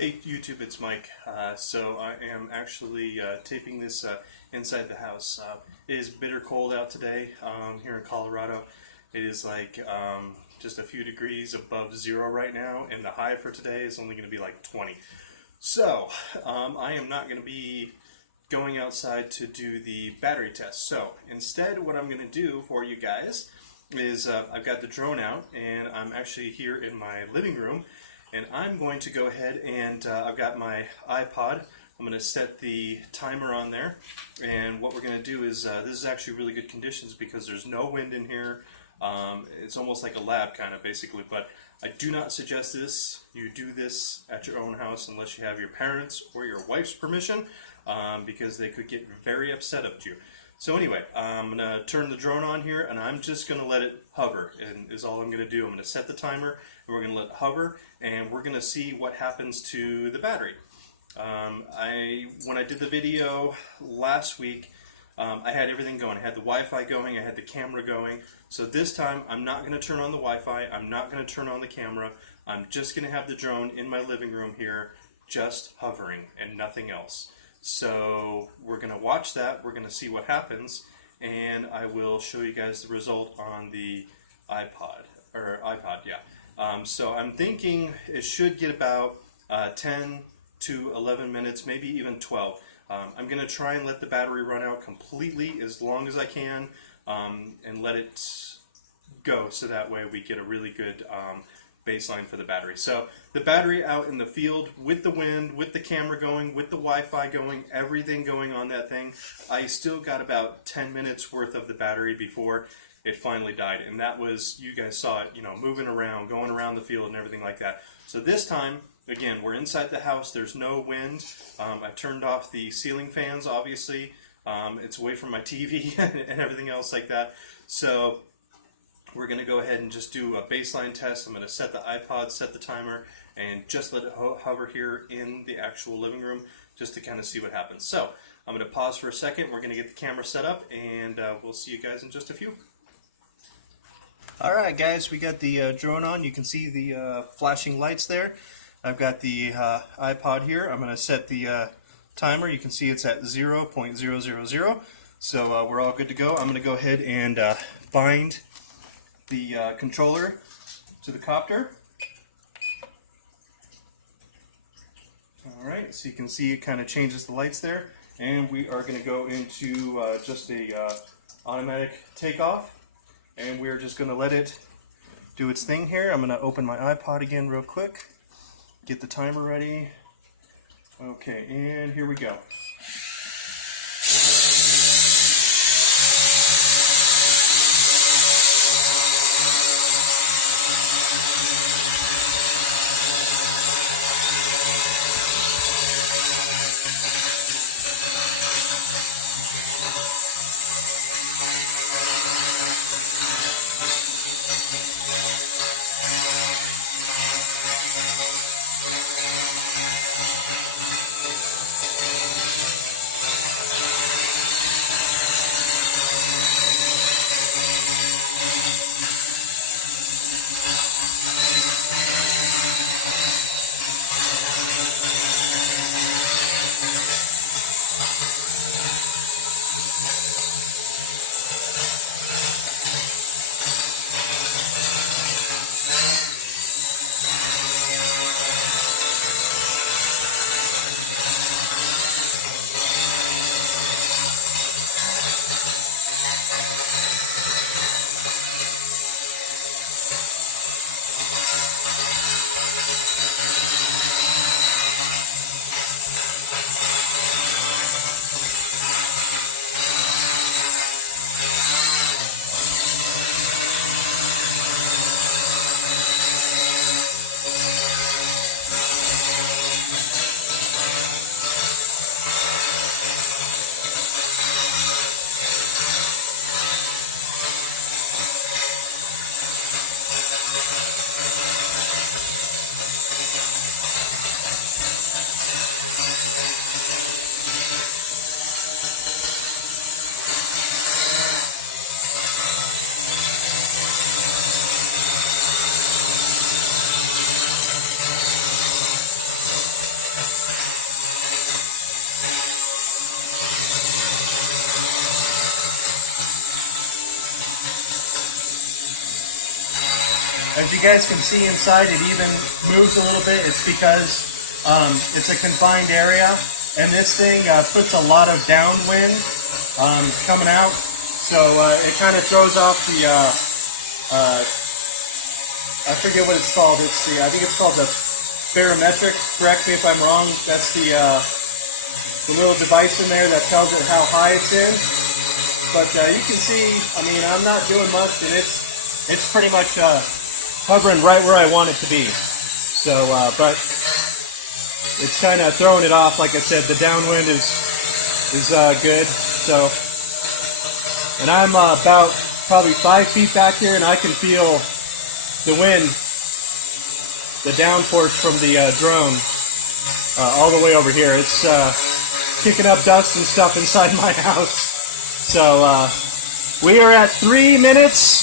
Hey YouTube, it's Mike. So I am actually taping this inside the house. It is bitter cold out today here in Colorado. It is like just a few degrees above zero right now, and the high for today is only going to be like 20. So I am not going to be going outside to do the battery test. So instead, what I'm going to do for you guys is I've got the drone out, and I'm actually here in my living room. And I'm going to go ahead and I've got my iPod. I'm going to set the timer on there. And what we're going to do is, this is actually really good conditions because there's no wind in here. It's almost like a lab kind of basically. But I do not suggest you do this at your own house unless you have your parents or your wife's permission, because they could get very upset at you. So anyway, I'm going to turn the drone on here, and I'm just going to let it hover, and is all I'm going to do. I'm going to set the timer, and we're going to let it hover, and we're going to see what happens to the battery. When I did the video last week, I had everything going. I had the Wi-Fi going, I had the camera going. So this time, I'm not going to turn on the Wi-Fi, I'm not going to turn on the camera. I'm just going to have the drone in my living room here, just hovering, and nothing else. So we're going to watch that, we're going to see what happens, and I will show you guys the result on the iPod, yeah. So I'm thinking it should get about 10 to 11 minutes, maybe even 12. I'm going to try and let the battery run out completely as long as I can, and let it go so that way we get a really good baseline for the battery. So the battery out in the field with the wind, with the camera going, with the Wi-Fi going, everything going on that thing, I still got about 10 minutes worth of the battery before it finally died. And that was, you guys saw it, moving around, going around the field and everything like that. So this time, again, we're inside the house, there's no wind. I've turned off the ceiling fans, obviously. It's away from my TV and everything else like that. So we're going to go ahead and just do a baseline test. I'm going to set the iPod, set the timer, and just let it hover here in the actual living room just to kind of see what happens. So I'm going to pause for a second. We're going to get the camera set up, and we'll see you guys in just a few. Alright guys, we got the drone on. You can see the flashing lights there. I've got the iPod here. I'm going to set the timer. You can see it's at 0.000. So we're all good to go. I'm going to go ahead and bind the controller to the copter. Alright, so you can see it kind of changes the lights there. And we are going to go into just a automatic takeoff. And we're just going to let it do its thing here. I'm going to open my iPod again real quick. Get the timer ready. Okay, and here we go. As you guys can see inside, it even moves a little bit. It's because it's a confined area, and this thing puts a lot of downwind coming out, so it kind of throws off the, I forget what it's called. I think it's called the barometric. Correct me if I'm wrong. That's the little device in there that tells it how high it's in. But you can see, I mean, I'm not doing much, and it's pretty much hovering right where I want it to be. So, but it's kind of throwing it off. Like I said, the downwind is good. So, and I'm about probably 5 feet back here, and I can feel the wind, the downforce from the drone all the way over here. It's kicking up dust and stuff inside my house. So we are at 3 minutes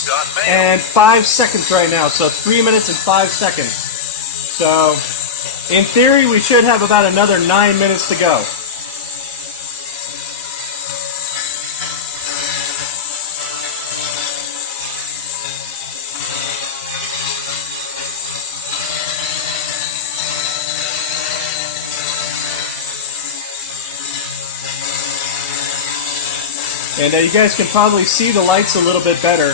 and 5 seconds right now. So 3 minutes and 5 seconds. So in theory, we should have about another 9 minutes to go. And you guys can probably see the lights a little bit better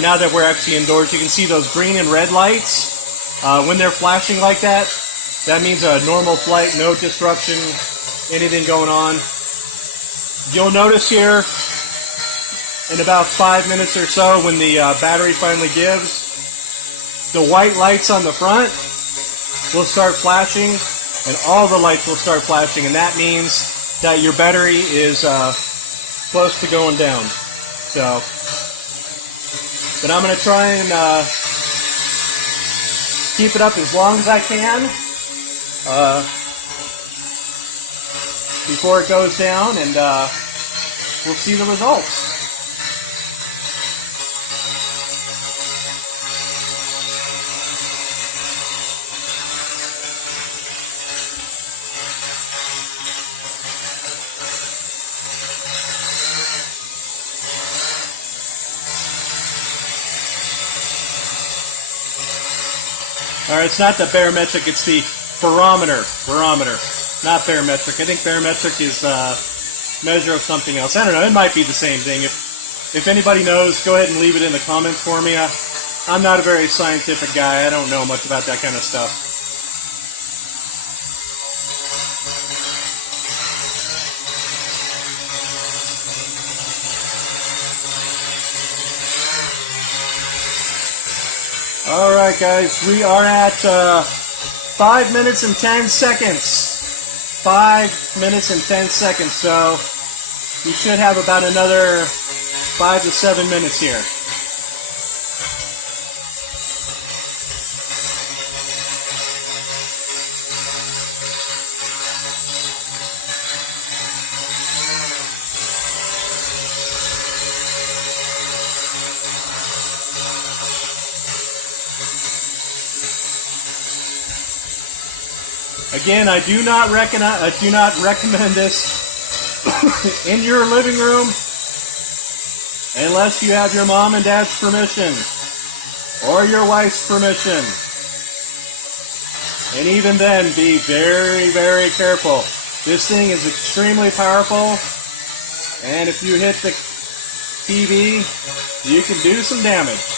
now that we're actually indoors. You can see those green and red lights. When they're flashing like that, that means a normal flight, no disruption, anything going on. You'll notice here in about 5 minutes or so, when the battery finally gives, the white lights on the front will start flashing, and all the lights will start flashing, and that means that your battery is close to going down. So, but I'm going to try and keep it up as long as I can before it goes down, and we'll see the results. All right, it's not the barometric, it's the barometer, not barometric. I think barometric is a measure of something else. I don't know, it might be the same thing. If anybody knows, go ahead and leave it in the comments for me. I'm not a very scientific guy. I don't know much about that kind of stuff. Alright guys, we are at 5 minutes and 10 seconds. 5 minutes and 10 seconds, so we should have about another 5 to 7 minutes here. Again, I do not recommend this in your living room unless you have your mom and dad's permission or your wife's permission. And even then, be very, very careful. This thing is extremely powerful, and if you hit the TV, you can do some damage.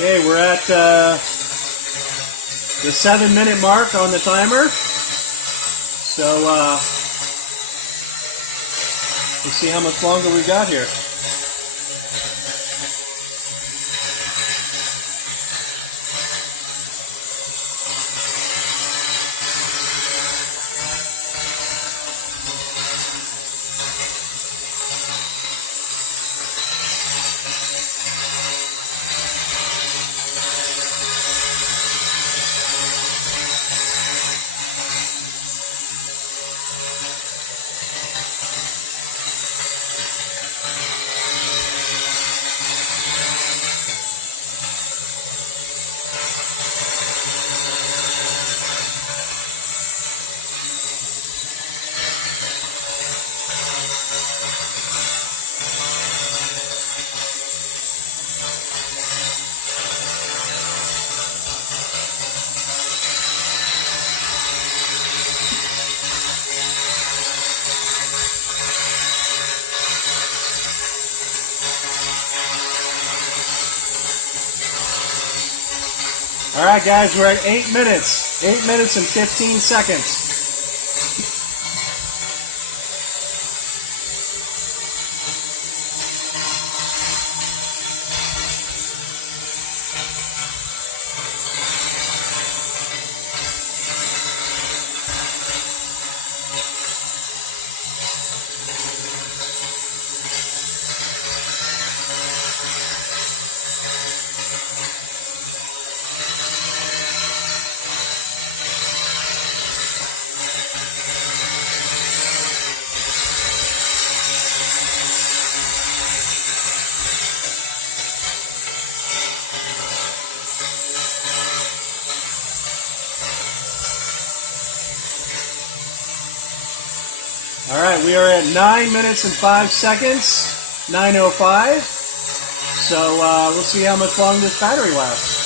Okay, we're at the 7-minute mark on the timer. So Let's see how much longer we got here. Alright guys, we're at 8 minutes. 8 minutes and 15 seconds. Alright, we are at 9 minutes and 5 seconds, 9:05. So we'll see how much longer this battery lasts.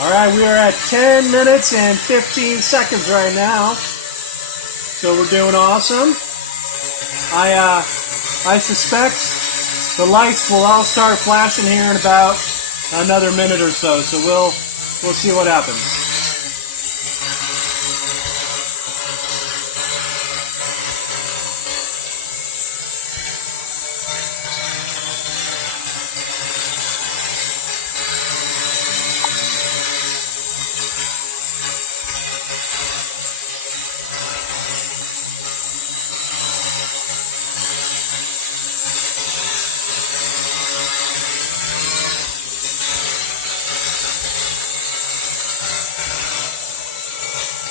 Alright, we are at 10 minutes and 15 seconds right now. So we're doing awesome. I suspect the lights will all start flashing here in about another minute or so. So we'll see what happens.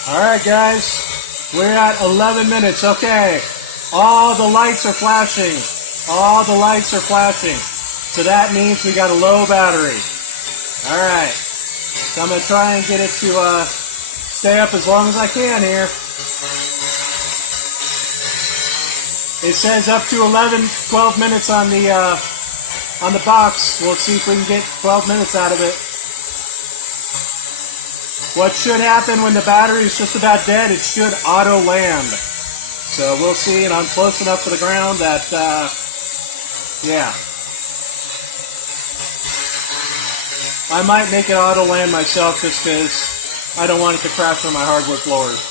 Alright guys, we're at 11 minutes. Okay, all the lights are flashing. All the lights are flashing. So that means we got a low battery. Alright, so I'm going to try and get it to stay up as long as I can here. It says up to 12 minutes on the box. We'll see if we can get 12 minutes out of it. What should happen when the battery is just about dead, it should auto land. So we'll see, and I'm close enough to the ground that, yeah. I might make it auto land myself just because I don't want it to crash on my hardwood floors.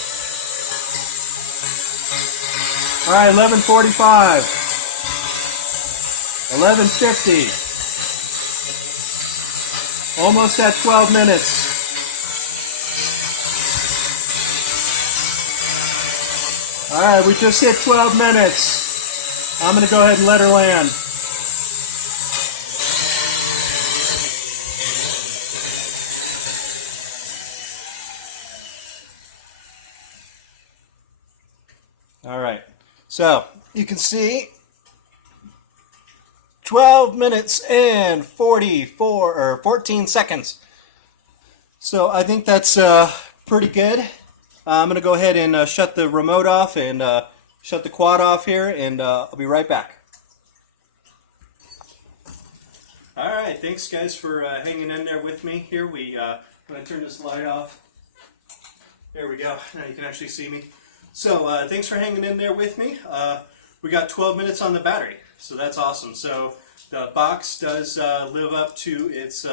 Alright, 11:45. 11:50. Almost at 12 minutes. Alright, we just hit 12 minutes. I'm going to go ahead and let her land. So you can see 12 minutes and 44 or 14 seconds. So I think that's pretty good. I'm going to go ahead and shut the remote off and shut the quad off here, and I'll be right back. All right, thanks guys for hanging in there with me. Here when I turn this light off, there we go. Now you can actually see me. So thanks for hanging in there with me. We got 12 minutes on the battery, so that's awesome. So the box does live up to its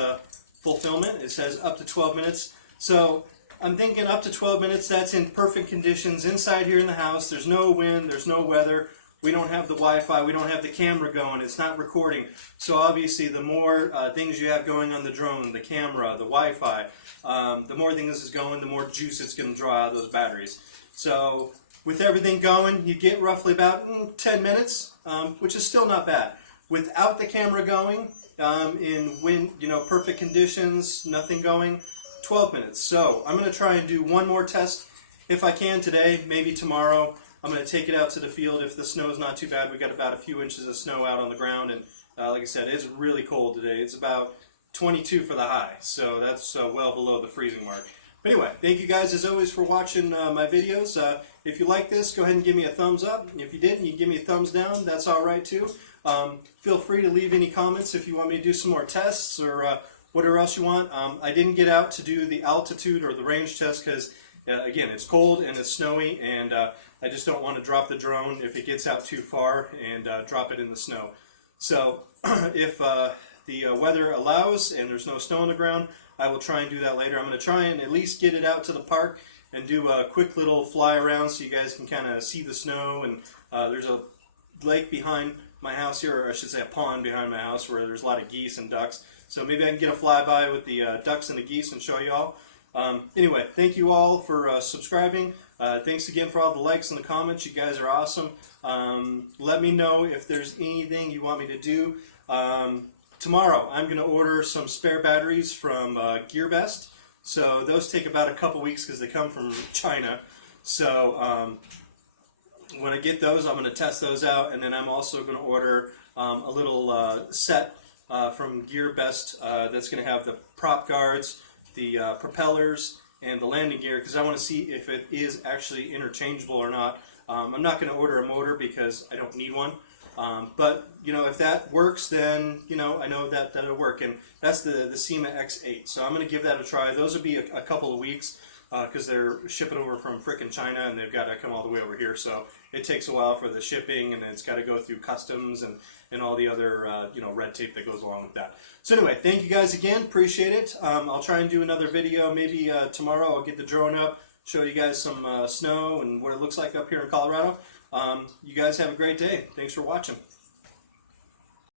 fulfillment. It says up to 12 minutes. So I'm thinking up to 12 minutes, that's in perfect conditions inside here in the house. There's no wind, there's no weather. We don't have the Wi-Fi, we don't have the camera going, it's not recording. So obviously the more things you have going on the drone, the camera, the Wi-Fi, the more things is going, the more juice it's going to draw out of those batteries. So with everything going, you get roughly about 10 minutes, which is still not bad. Without the camera going, in wind, perfect conditions, nothing going, 12 minutes. So I'm going to try and do one more test if I can today, maybe tomorrow. I'm going to take it out to the field if the snow is not too bad. We got about a few inches of snow out on the ground, and like I said, it's really cold today. It's about 22 for the high, so that's well below the freezing mark. But anyway, thank you guys as always for watching my videos. If you like this, go ahead and give me a thumbs up. If you didn't, you can give me a thumbs down. That's all right too. Feel free to leave any comments if you want me to do some more tests or whatever else you want. I didn't get out to do the altitude or the range test because, again, it's cold and it's snowy, and I just don't want to drop the drone if it gets out too far and drop it in the snow. So if the weather allows and there's no snow on the ground, I will try and do that later. I'm going to try and at least get it out to the park and do a quick little fly around so you guys can kind of see the snow. And there's a lake behind my house here, or I should say a pond behind my house where there's a lot of geese and ducks. So maybe I can get a flyby with the ducks and the geese and show you all. Anyway, thank you all for subscribing. Thanks again for all the likes and the comments. You guys are awesome. Let me know if there's anything you want me to do. Tomorrow I'm going to order some spare batteries from GearBest. So those take about a couple weeks because they come from China. So when I get those, I'm going to test those out, and then I'm also going to order a little set from GearBest that's going to have the prop guards, the propellers, and the landing gear, because I want to see if it is actually interchangeable or not. I'm not going to order a motor because I don't need one. But if that works, then I know that that'll work, and that's the SEMA X8. So I'm going to give that a try. Those will be a couple of weeks because they're shipping over from frickin' China, and they've got to come all the way over here. So it takes a while for the shipping, and then it's got to go through customs and all the other red tape that goes along with that. So anyway, thank you guys again. Appreciate it. I'll try and do another video maybe tomorrow. I'll get the drone up, show you guys some snow and what it looks like up here in Colorado. You guys have a great day. Thanks for watching.